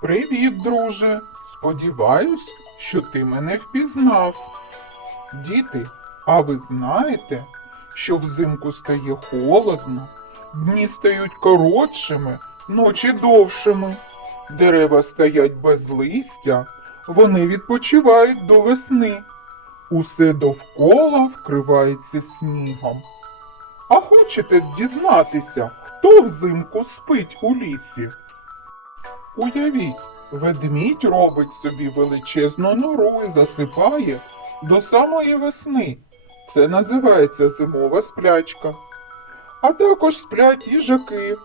Привіт, друже. Сподіваюсь, що ти мене впізнав. Діти, а ви знаєте, що взимку стає холодно, дні стають коротшими, ночі довшими, дерева стоять без листя, вони відпочивають до весни. Усе довкола вкривається снігом. А хочете дізнатися, хто взимку спить у лісі? Уявіть, ведмідь робить собі величезну нору і засипає до самої весни. Це називається зимова сплячка. А також сплять їжаки.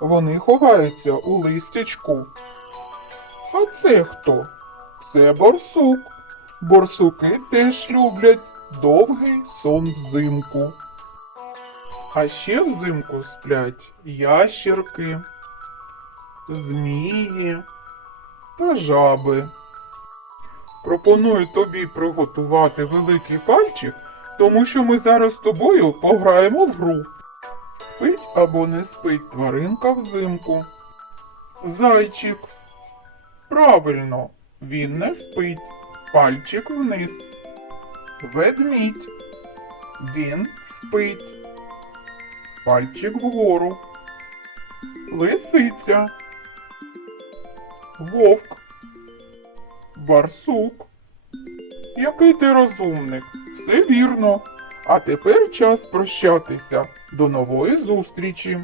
Вони ховаються у листячку. А це хто? Це борсук. Борсуки теж люблять довгий сон взимку. А ще взимку сплять ящірки, змії та жаби. Пропоную тобі приготувати великий пальчик, тому що ми зараз з тобою пограємо в гру. Спить або не спить тваринка взимку. Зайчик. Правильно, він не спить. Пальчик вниз. Ведмідь. Він спить. Пальчик вгору. Лисиця. Вовк. Барсук. Який ти розумник. Все вірно. А тепер час прощатися. До нової зустрічі.